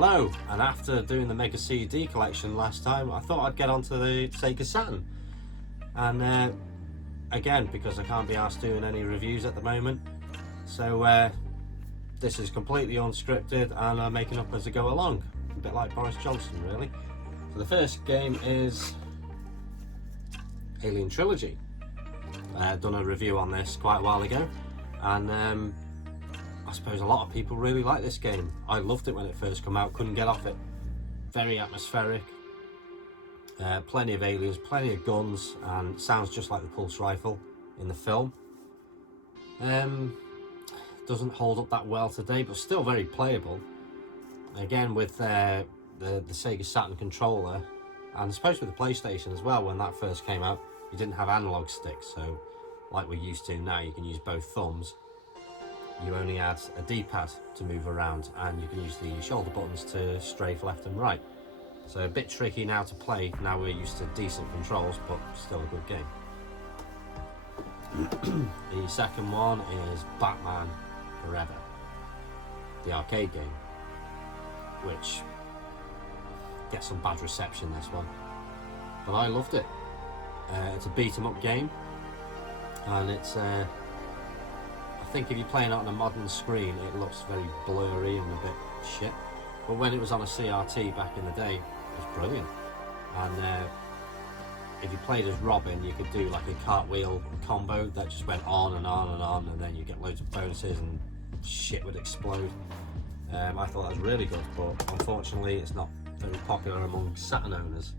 Hello, and after doing the Mega CD collection last time, I thought I'd get onto the Sega Saturn. And again, because I can't be asked doing any reviews at the moment, so this is completely unscripted and I'm making up as I go along, a bit like Boris Johnson really. So the first game is Alien Trilogy. I had done a review on this quite a while ago, and I suppose a lot of people really like this game. I loved it when it first came out, couldn't get off it. Very atmospheric, plenty of aliens, plenty of guns, and sounds just like the pulse rifle in the film. Doesn't hold up that well today, but still very playable. Again, with the Sega Saturn controller, and I suppose with the PlayStation as well, when that first came out, you didn't have analog sticks, so like we're used to now, you can use both thumbs. You only had a D-pad to move around, and you can use the shoulder buttons to strafe left and right. So a bit tricky now to play, now we're used to decent controls, but still a good game. The second one is Batman Forever, the arcade game, which gets some bad reception, this one, but I loved it. It's a beat 'em up game, and it's I think if you're playing it on a modern screen, it looks very blurry and a bit shit. But when it was on a CRT back in the day, it was brilliant. And if you played as Robin, you could do like a cartwheel combo that just went on and on and on, and then you get loads of bonuses and shit would explode. I thought that was really good, but unfortunately it's not very popular among Saturn owners.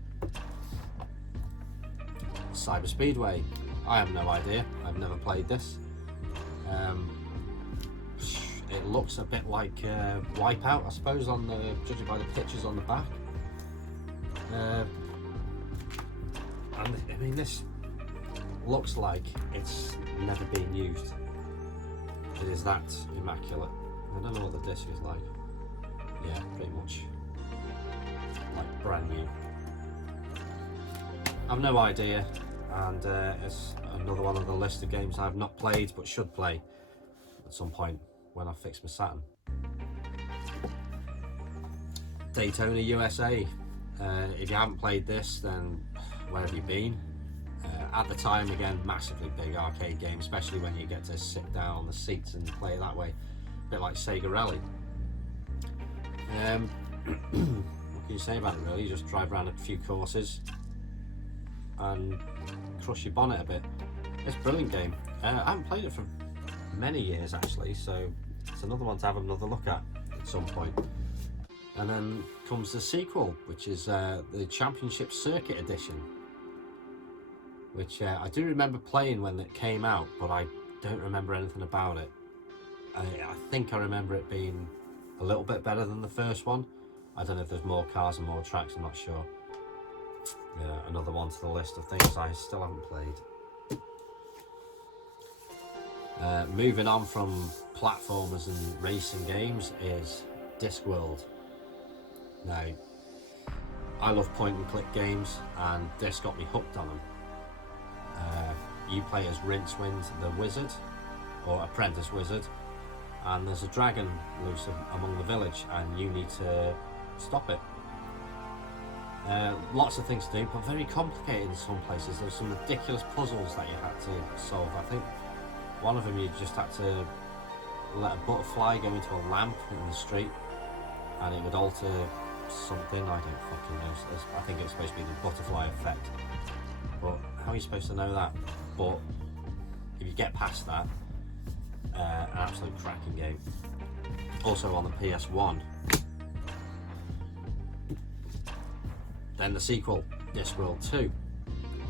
Cyber Speedway. I have no idea. I've never played this. It looks a bit like Wipeout, I suppose, judging by the pictures on the back. And I mean, this looks like it's never been used. It is that immaculate. I don't know what the disc is like. Yeah, pretty much like brand new. I've no idea, and it's another one on the list of games I've not played but should play at some point when I fix my Saturn. Daytona USA. If you haven't played this, then where have you been? At the time, again, massively big arcade game, especially when you get to sit down on the seats and play it that way. A bit like Sega Rally. What can you say about it really? You just drive around a few courses and crush your bonnet a bit. It's a brilliant game. I haven't played it for many years actually, so it's another one to have another look at some point. And then comes the sequel, which is the Championship Circuit Edition, which I do remember playing when it came out, but I don't remember anything about it. I think I remember it being a little bit better than the first one. I don't know if there's more cars and more tracks, I'm not sure. Another one to the list of things I still haven't played. Moving on from platformers and racing games is Discworld. Now, I love point and click games, and this got me hooked on them. You play as Rincewind the Wizard, or Apprentice Wizard, and there's a dragon loose among the village, and you need to stop it. Lots of things to do, but very complicated in some places. There's some ridiculous puzzles that you had to solve. I think one of them you just had to let a butterfly go into a lamp in the street and it would alter something, I don't fucking know. I think it's supposed to be the butterfly effect, but how are you supposed to know that? But if you get past that, an absolute cracking game. Also on the PS1. Then the sequel, Discworld 2,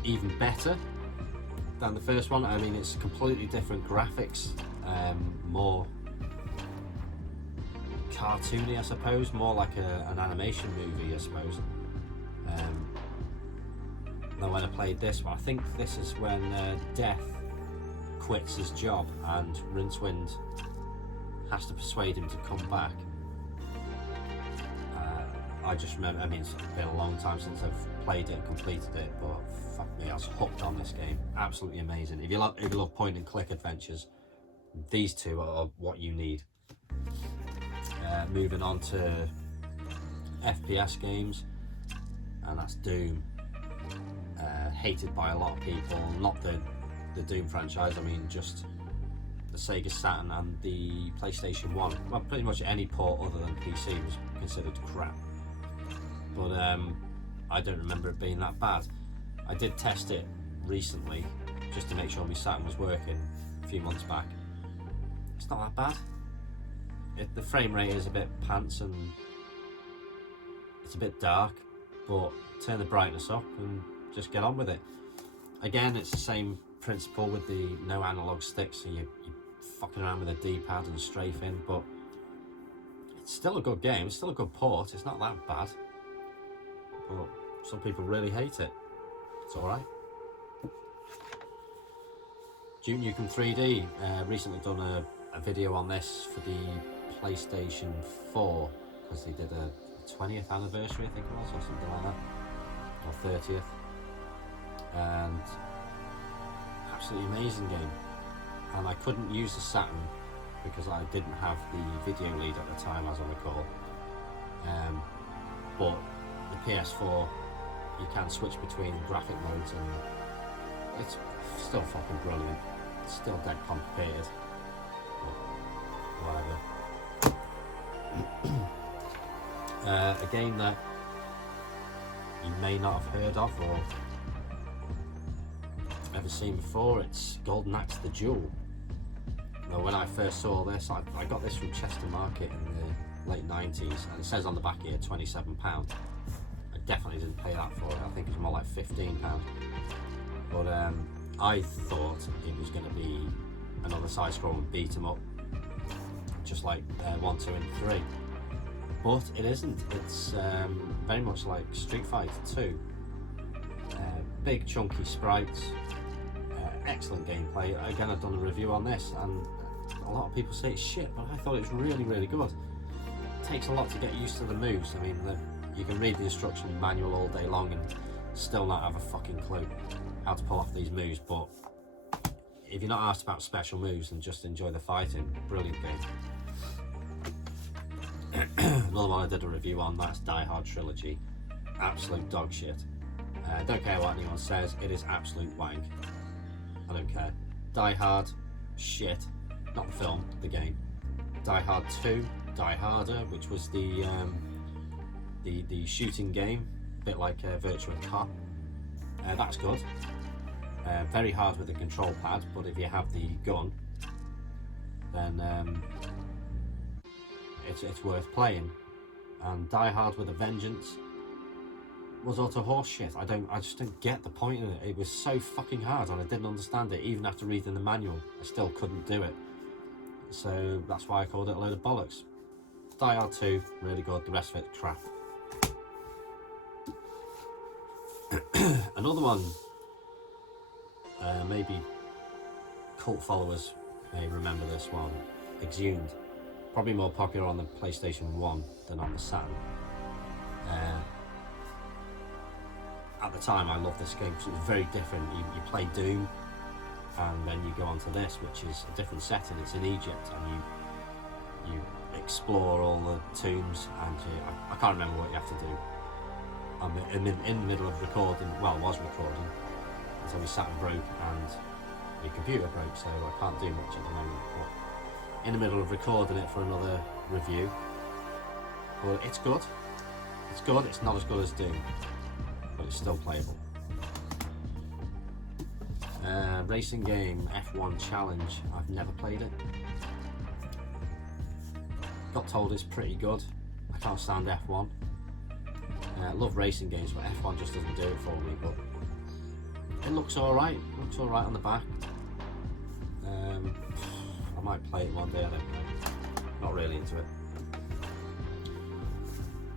even better than the first one. I mean, it's completely different graphics, more cartoony, I suppose, more like an animation movie, I suppose. Now, when I played this one, I think this is when Death quits his job and Rincewind has to persuade him to come back. I just remember, I mean, it's been a long time since I've played it and completed it, but fuck me, I was hooked on this game. Absolutely amazing. If you love point and click adventures, these two are what you need. Moving on to FPS games, and that's Doom. Hated by a lot of people, not the Doom franchise, I mean just the Sega Saturn and the PlayStation 1. Well, pretty much any port other than PC was considered crap. But I don't remember it being that bad. I did test it recently just to make sure my Saturn was working a few months back. It's not that bad. The frame rate is a bit pants and it's a bit dark, but turn the brightness up and just get on with it. Again, it's the same principle with the no analog sticks, so you're fucking around with a D-pad and strafing, but it's still a good game, it's still a good port, it's not that bad. But some people really hate it. It's alright. Duke Nukem 3D, recently done a video on this for the PlayStation 4, because they did a 20th anniversary, I think it was, or something like that, or 30th. And absolutely amazing game. And I couldn't use the Saturn because I didn't have the video lead at the time, as I recall. But the PS4, you can switch between graphic modes, and it's still fucking brilliant. It's still dead complicated, but whatever. A game that you may not have heard of or ever seen before, it's Golden Axe the Duel. Now, when I first saw this, I got this from Chester Market in the late 90s, and it says on the back here £27. I definitely didn't pay that for it. I think it was more like £15. But I thought it was going to be another side-scrolling beat 'em up, just like 1, 2 and 3. But it isn't. It's very much like Street Fighter 2. Big chunky sprites, excellent gameplay. Again, I've done a review on this, and a lot of people say it's shit, but I thought it was really, really good. It takes a lot to get used to the moves. I mean, you can read the instruction manual all day long and still not have a fucking clue how to pull off these moves, but if you're not asked about special moves and just enjoy the fighting, brilliant game. Another one I did a review on, that's Die Hard Trilogy. Absolute dog shit. Don't care what anyone says, it is absolute wank. I don't care. Die Hard, shit. Not the film, the game. Die Hard 2, Die Harder, which was the shooting game, a bit like Virtua Cop. That's good. Very hard with the control pad, but if you have the gun, then it's worth playing. And Die Hard with a Vengeance was utter horse shit. I just didn't get the point in it. It was so fucking hard and I didn't understand it. Even after reading the manual, I still couldn't do it. So that's why I called it a load of bollocks. Die Hard 2, really good, the rest of it, crap. Another one, maybe cult followers may remember this one, Exhumed. Probably more popular on the PlayStation 1 than on the Saturn. At the time I loved this game because it was very different. You play Doom and then you go on to this, which is a different setting. It's in Egypt and you explore all the tombs, and I can't remember what you have to do. I'm in the middle of recording, well, I was recording until my Saturn broke and my computer broke, so I can't do much at the moment. But in the middle of recording it for another review. But it's good. It's good. It's not as good as Doom, but it's still playable. Racing game, F1 Challenge. I've never played it. Got told it's pretty good. I can't stand F1. I love racing games, but F1 just doesn't do it for me. But it looks alright. Looks alright on the back. I might play it one day, I don't know. Not really into it.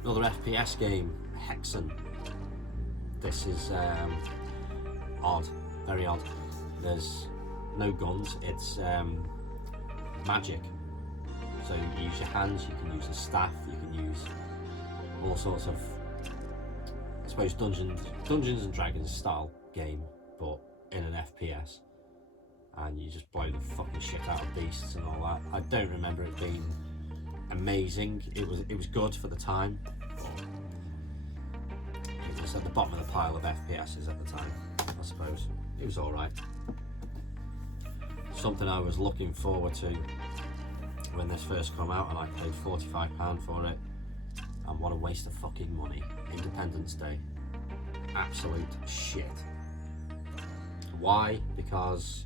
Another FPS game, Hexen. This is odd, very odd. There's no guns, it's magic. So you use your hands, you can use a staff, you can use all sorts of, I suppose, Dungeons and Dragons style game, but in an FPS. And you just blow the fucking shit out of beasts and all that. I don't remember it being amazing. It was good for the time. was at the bottom of the pile of FPSs at the time, I suppose. It was alright. Something I was looking forward to when this first come out, and I paid £45 for it. And what a waste of fucking money. Independence Day. Absolute shit. Why? Because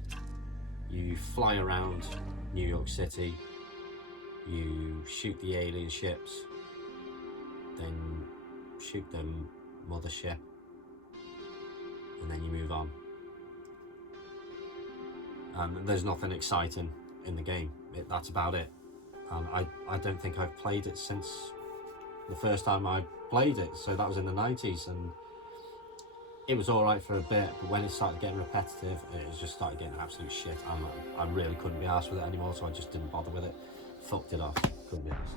you fly around New York City, you shoot the alien ships, then shoot the mothership, and then you move on. And there's nothing exciting in the game. That's about it. And I don't think I've played it since the first time I played it, so that was in the 90s, and it was alright for a bit, but when it started getting repetitive, it just started getting absolute shit, and I really couldn't be arsed with it anymore, so I just didn't bother with it. Fucked it off. Couldn't be arsed.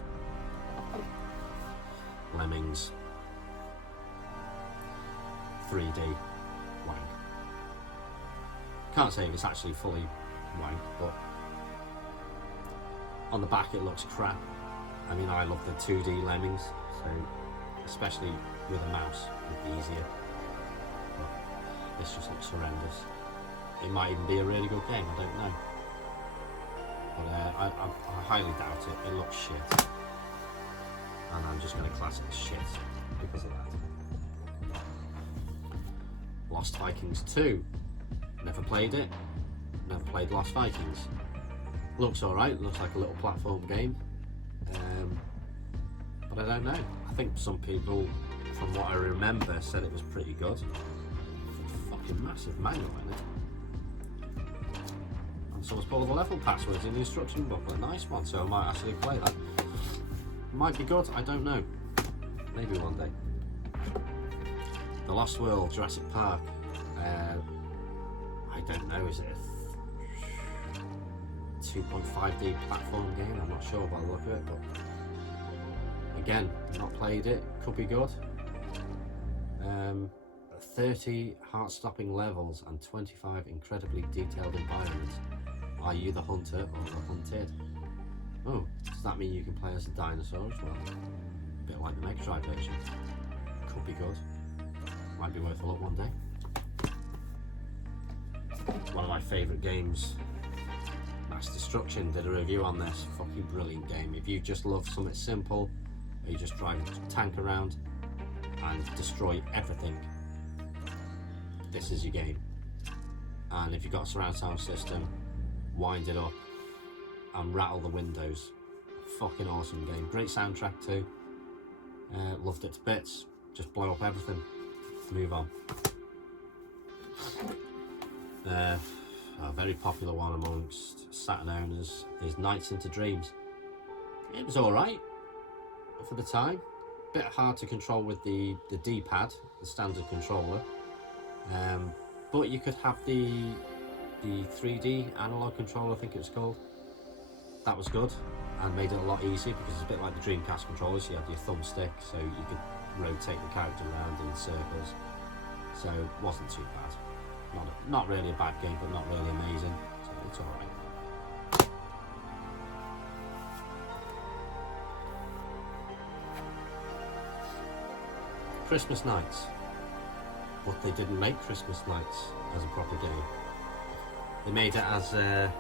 Lemmings. 3D. Wank. Can't say if it's actually fully wank, but on the back it looks crap. I mean, I love the 2D Lemmings, so especially with a mouse it'd be easier. But this just looks horrendous. It might even be a really good game, I don't know. But I highly doubt it. It looks shit. And I'm just going to class it as shit because of that. Lost Vikings 2. Never played it. Never played Lost Vikings. Looks alright, looks like a little platform game. But I don't know. I think some people, from what I remember, said it was pretty good. It's a fucking massive manual in it. And so was all the level passwords in the instruction booklet. Nice one, so I might actually play that. Might be good, I don't know. Maybe one day. The Lost World, Jurassic Park. I don't know, is it a 2.5D platform game? I'm not sure by the look of it, but again, not played it, could be good. 30 heart-stopping levels and 25 incredibly detailed environments. Are you the hunter or the hunted? Oh, does that mean you can play as a dinosaur as well? A bit like the Mega Drive version. Could be good. Might be worth a look one day. One of my favourite games, Mass Destruction, did a review on this. Fucking brilliant game. If you just love something simple, or you just drive a tank around and destroy everything, this is your game. And if you've got a surround sound system, wind it up and rattle the windows. Fucking awesome game. Great soundtrack too. Loved it to bits. Just blow up everything. Move on. A very popular one amongst Saturn owners is Nights into Dreams. It was alright for the time. Bit hard to control with the D-pad, the standard controller. But you could have the 3D analog controller, I think it was called. That was good and made it a lot easier because it's a bit like the Dreamcast controllers. You had your thumbstick, so you could rotate the character around in circles. So it wasn't too bad. Not really a bad game, but not really amazing. So it's alright. Christmas Nights. But they didn't make Christmas Nights as a proper game. They made it as a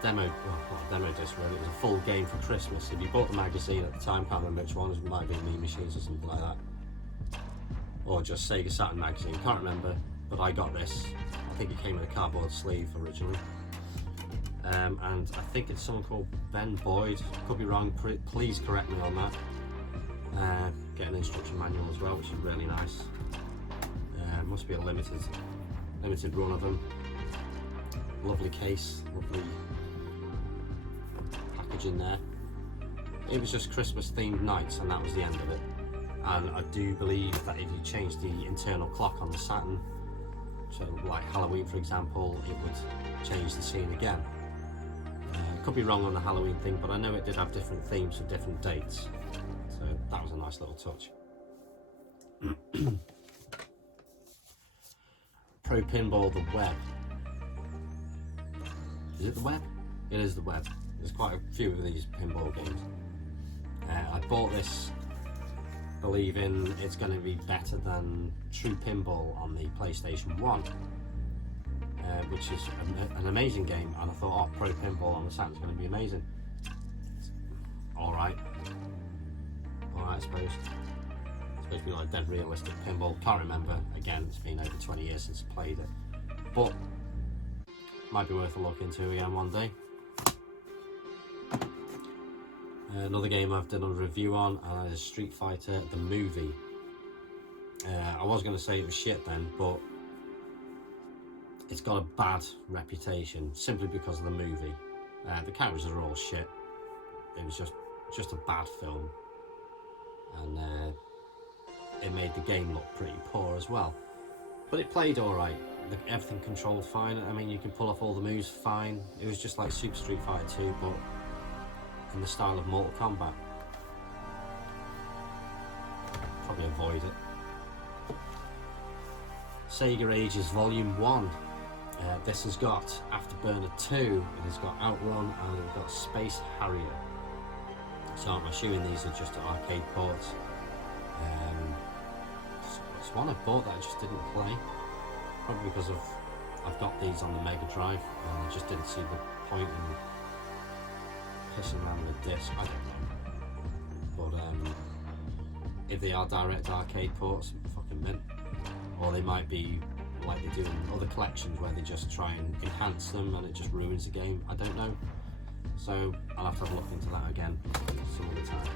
demo, well, not a demo disc really, it was a full game for Christmas. If you bought the magazine at the time, can't remember which one, it might have been Mean Machines or something like that. Or just Sega Saturn magazine, can't remember, but I got this. I think it came with a cardboard sleeve originally. And I think it's someone called Ben Boyd, could be wrong, please correct me on that. Get an instruction manual as well, which is really nice. Must be a limited run of them. Lovely case, lovely package in there. It was just Christmas themed nights and that was the end of it. And I do believe that if you change the internal clock on the Saturn, so like Halloween for example, it would change the scene again. Could be wrong on the Halloween thing, but I know it did have different themes for different dates. So that was a nice little touch. Pro Pinball The Web. Is it the web? It is the web. There's quite a few of these pinball games. I bought this believing it's going to be better than True Pinball on the PlayStation 1, which is an amazing game, and I thought, oh, Pro Pinball on the Saturn is going to be amazing. Alright, I suppose. It's supposed to be like dead realistic pinball. Can't remember, again, it's been over 20 years since I played it, but might be worth a look into again one day. Another game I've done a review on is Street Fighter the movie. I was going to say it was shit then, but it's got a bad reputation simply because of the movie. The characters are all shit. It was just a bad film, and it made the game look pretty poor as well. But it played alright. Everything controlled fine. I mean, you can pull off all the moves fine. It was just like Super Street Fighter 2, but in the style of Mortal Kombat. Probably avoid it. Sega Ages Volume 1. This has got Afterburner 2, it has got Outrun, and it's got Space Harrier. So I'm assuming these are just arcade ports. It's one I bought that I just didn't play. Probably because I've got these on the Mega Drive and I just didn't see the point in pissing around with a disc. I don't know. But if they are direct arcade ports, fucking mint. Or they might be like they do in other collections where they just try and enhance them and it just ruins the game. I don't know. So I'll have to have a look into that again some other time.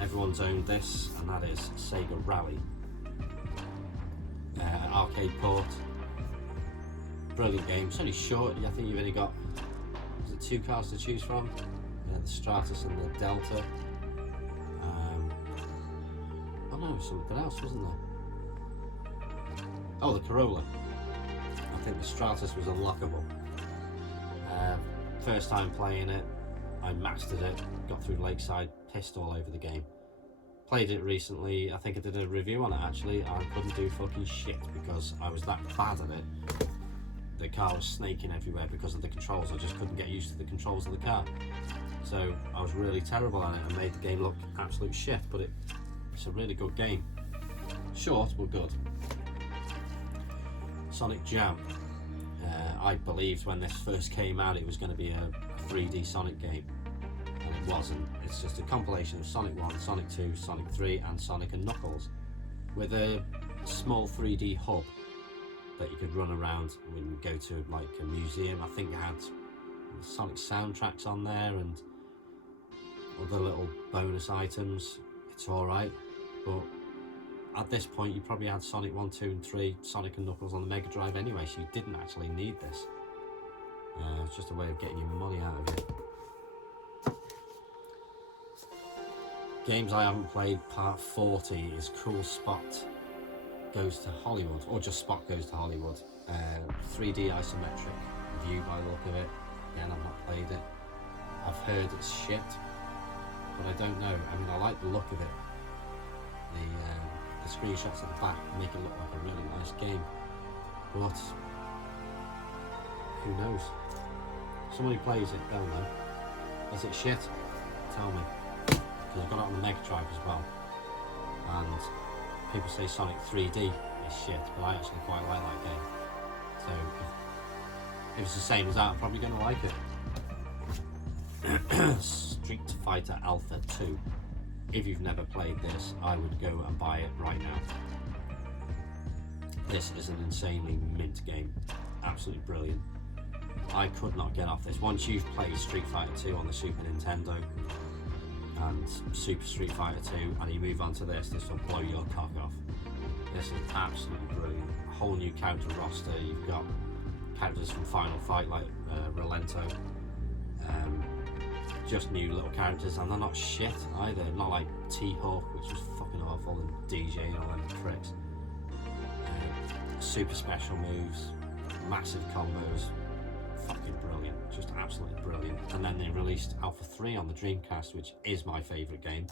Everyone's owned this, and that is Sega Rally. Arcade port. Brilliant game. It's only short. I think you've only got, is it 2 cars to choose from? The Stratus and the Delta. Oh no, something else, wasn't there? Oh, the Corolla. I think the Stratus was unlockable. First time playing it, I mastered it, got through Lakeside, pissed all over the game. Played it recently, I think I did a review on it actually, I couldn't do fucking shit because I was that bad at it. The car was snaking everywhere because of the controls, I just couldn't get used to the controls of the car. So I was really terrible at it and made the game look absolute shit, but it's a really good game. Short, but good. Sonic Jam. I believed when this first came out it was going to be a 3D Sonic game, and it wasn't. It's just a compilation of Sonic 1, Sonic 2, Sonic 3 and Sonic and Knuckles, with a small 3D hub that you could run around when you go to like a museum. I think it had Sonic soundtracks on there and other little bonus items. It's alright, but at this point you probably had Sonic 1, 2 and 3, Sonic and Knuckles on the Mega Drive anyway, so you didn't actually need this. It's just a way of getting your money out of it. Games I haven't played, part 40 is Cool Spot Goes to Hollywood, or just Spot Goes to Hollywood. 3D isometric view by the look of it. Again, I've not played it. I've heard it's shit, but I don't know. I mean, I like the look of it. The screenshots at the back make it look like a really nice game, but who knows? Someone who plays it, they'll know. Is it shit? Tell me, because I've got it on the Mega Drive as well, and people say Sonic 3D is shit, but I actually quite like that game. So if it's the same as that, I'm probably going to like it. Street Fighter Alpha 2. If you've never played this, I would go and buy it right now. This is an insanely mint game. Absolutely brilliant. I could not get off this. Once you've played Street Fighter 2 on the Super Nintendo and Super Street Fighter 2 and you move on to this will blow your cock off. This is absolutely brilliant. A whole new character roster. You've got characters from Final Fight like Rolento. Just new little characters, and they're not shit either. Not like T-Hawk, which was fucking awful, and DJ and all them tricks. Super special moves, massive combos, fucking brilliant, just absolutely brilliant. And then they released Alpha 3 on the Dreamcast, which is my favourite game,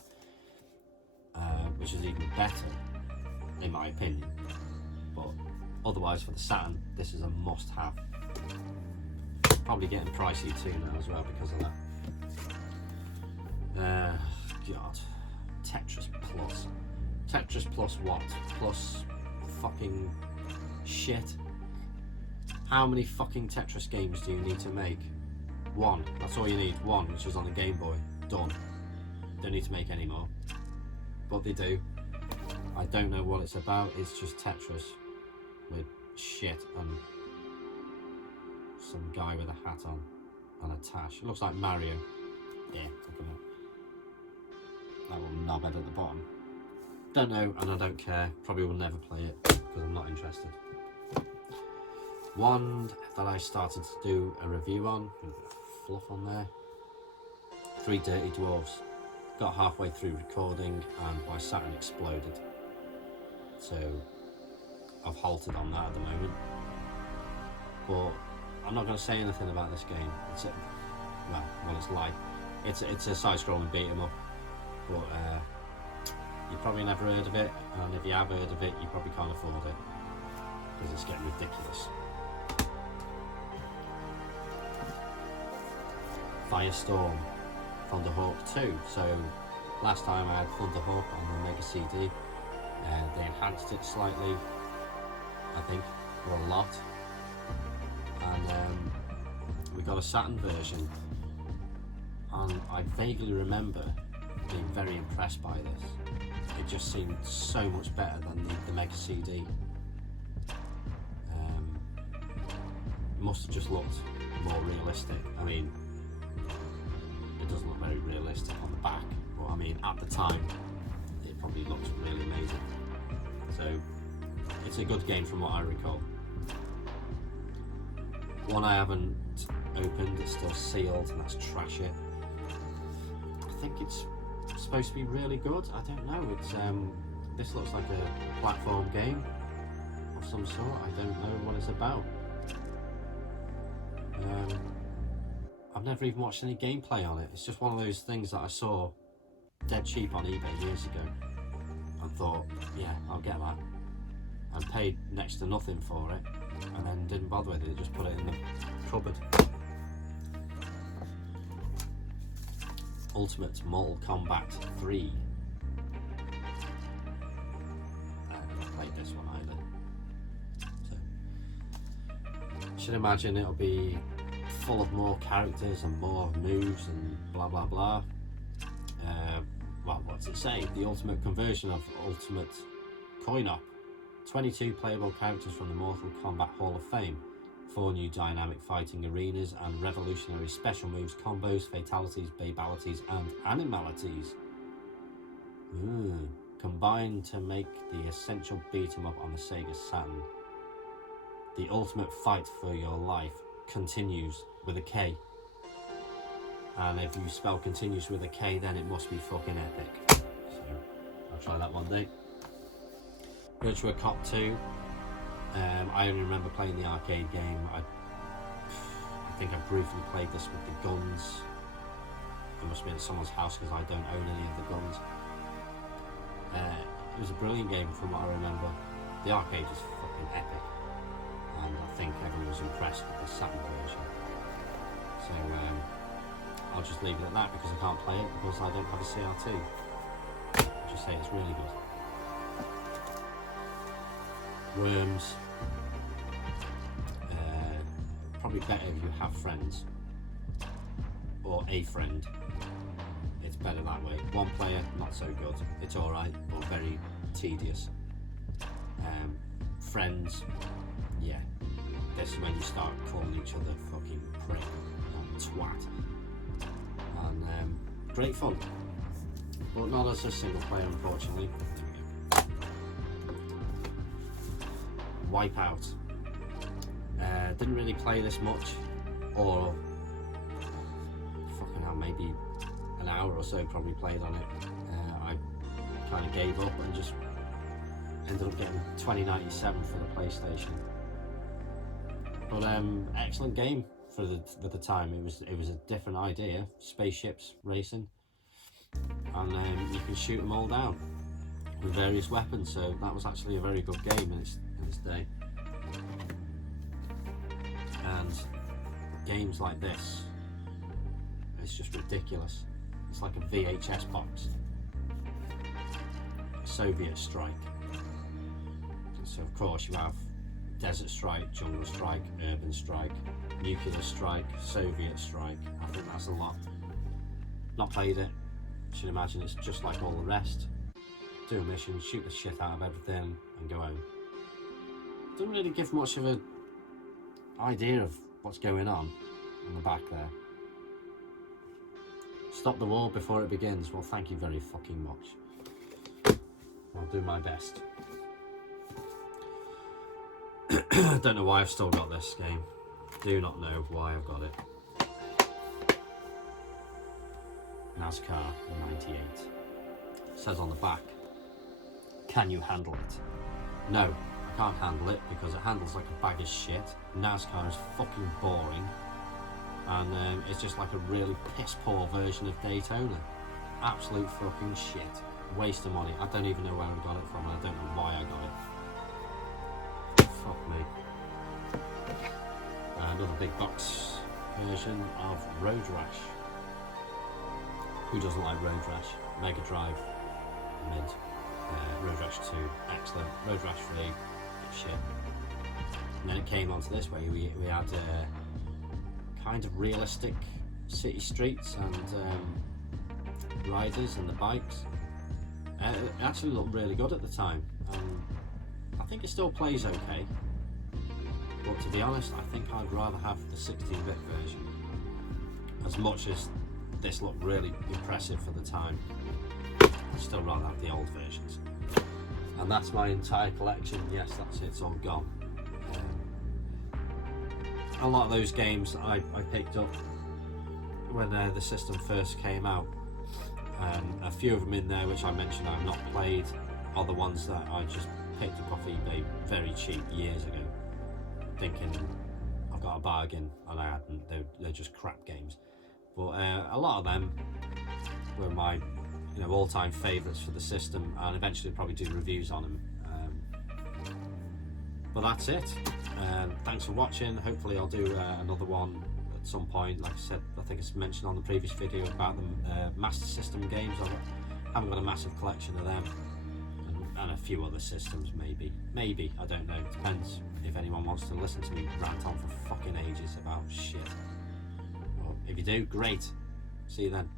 which is even better, in my opinion. But otherwise, for the Saturn, this is a must-have. Probably getting pricey too now as well because of that. God, Tetris Plus. Tetris Plus what? Plus fucking shit. How many fucking Tetris games do you need to make? One. That's all you need. One, which is on the Game Boy. Done. Don't need to make any more. But they do. I don't know what it's about. It's just Tetris with shit and some guy with a hat on and a tash. It looks like Mario. Yeah, look at that. That little knobhead at the bottom. Don't know, and I don't care. Probably will never play it because I'm not interested. One that I started to do a review on, with a bit of fluff on there. 3 Dirty Dwarfs. Got halfway through recording and my Saturn exploded. So I've halted on that at the moment. But I'm not going to say anything about this game. It's what it's like. It's a side-scrolling beat 'em up. But you've probably never heard of it, and if you have heard of it, you probably can't afford it because it's getting ridiculous. Firestorm, Thunderhawk 2. So last time I had Thunderhawk on the Mega CD. They enhanced it slightly, I think, or a lot. And we got a Saturn version. And I vaguely remember being very impressed by this. It just seemed so much better than the Mega CD. It must have just looked more realistic. I mean, it doesn't look very realistic on the back, but I mean, at the time, it probably looked really amazing. So, it's a good game from what I recall. One I haven't opened, it's still sealed, and that's Trash It. I think it's supposed to be really good. I don't know. It's this looks like a platform game of some sort. I don't know what it's about. I've never even watched any gameplay on it. It's just one of those things that I saw dead cheap on eBay years ago and thought, yeah, I'll get that, and paid next to nothing for it, and then didn't bother with it, just put it in the cupboard. Ultimate Mortal Kombat 3. I haven't played this one either. So, I should imagine it'll be full of more characters and more moves and blah blah blah. Well, what's it say? The ultimate conversion of Ultimate Coin-Op. 22 playable characters from the Mortal Kombat Hall of Fame. 4 new dynamic fighting arenas and revolutionary special moves, combos, fatalities, babalities and animalities. Combined to make the essential beat 'em up on the Sega Saturn. The ultimate fight for your life continues with a K. And if you spell continues with a K, then it must be fucking epic. So, I'll try that one day. Virtua Cop 2. I only remember playing the arcade game. I think I briefly played this with the guns. It must have been at someone's house because I don't own any of the guns. It was a brilliant game from what I remember. The arcade was fucking epic. And I think everyone was impressed with the Saturn version. So I'll just leave it at that because I can't play it because I don't have a CRT. I'll just say it's really good. Worms. Probably better if you have friends or a friend. It's better that way. One player, not so good. It's alright, but very tedious. Friends, yeah. This is when you start calling each other fucking prick and twat. And great fun. But not as a single player, unfortunately. There we go. Wipeout. Didn't really play this much, or fucking hell, maybe an hour or so probably played on it. I kind of gave up and just ended up getting 2097 for the PlayStation. But excellent game for the time. It was a different idea, spaceships racing, and you can shoot them all down with various weapons. So that was actually a very good game in its day. And games like this, it's just ridiculous. It's like a VHS box. Soviet Strike. So of course you have Desert Strike, Jungle Strike, Urban Strike, Nuclear Strike, Soviet Strike. I think that's a lot. Not played it. Should imagine it's just like all the rest. Do a mission, shoot the shit out of everything, and go home. Doesn't really give much of a idea of what's going on the back there. Stop the war before it begins. Well, thank you very fucking much. I'll do my best. I don't know why I've still got this game. Do not know why I've got it. NASCAR 98. It says on the back, can you handle it? No, I can't handle it because it handles like a bag of shit. NASCAR is fucking boring. And it's just like a really piss poor version of Daytona. Absolute fucking shit. Waste of money. I don't even know where I got it from, and I don't know why I got it. Fuck me. Another big box version of Road Rash. Who doesn't like Road Rash? Mega Drive, mid. Road Rash 2, excellent. Road Rash 3, shit. And then it came onto this where we had kind of realistic city streets and riders and the bikes. It actually looked really good at the time. I think it still plays okay. But to be honest, I think I'd rather have the 16-bit version. As much as this looked really impressive for the time, I'd still rather have the old versions. And that's my entire collection. Yes, that's it, it's all gone. A lot of those games I picked up when the system first came out. A few of them in there which I mentioned I've not played are the ones that I just picked up off eBay very cheap years ago, thinking I've got a bargain, and I hadn't. They're just crap games. But a lot of them were my all-time favourites for the system, and eventually probably do reviews on them. But that's it. Thanks for watching. Hopefully I'll do another one at some point. Like I said, I think it's mentioned on the previous video about the Master System games. I haven't got a massive collection of them, and a few other systems maybe, I don't know. It depends if anyone wants to listen to me rant on for fucking ages about shit. Well, if you do, great. See you then.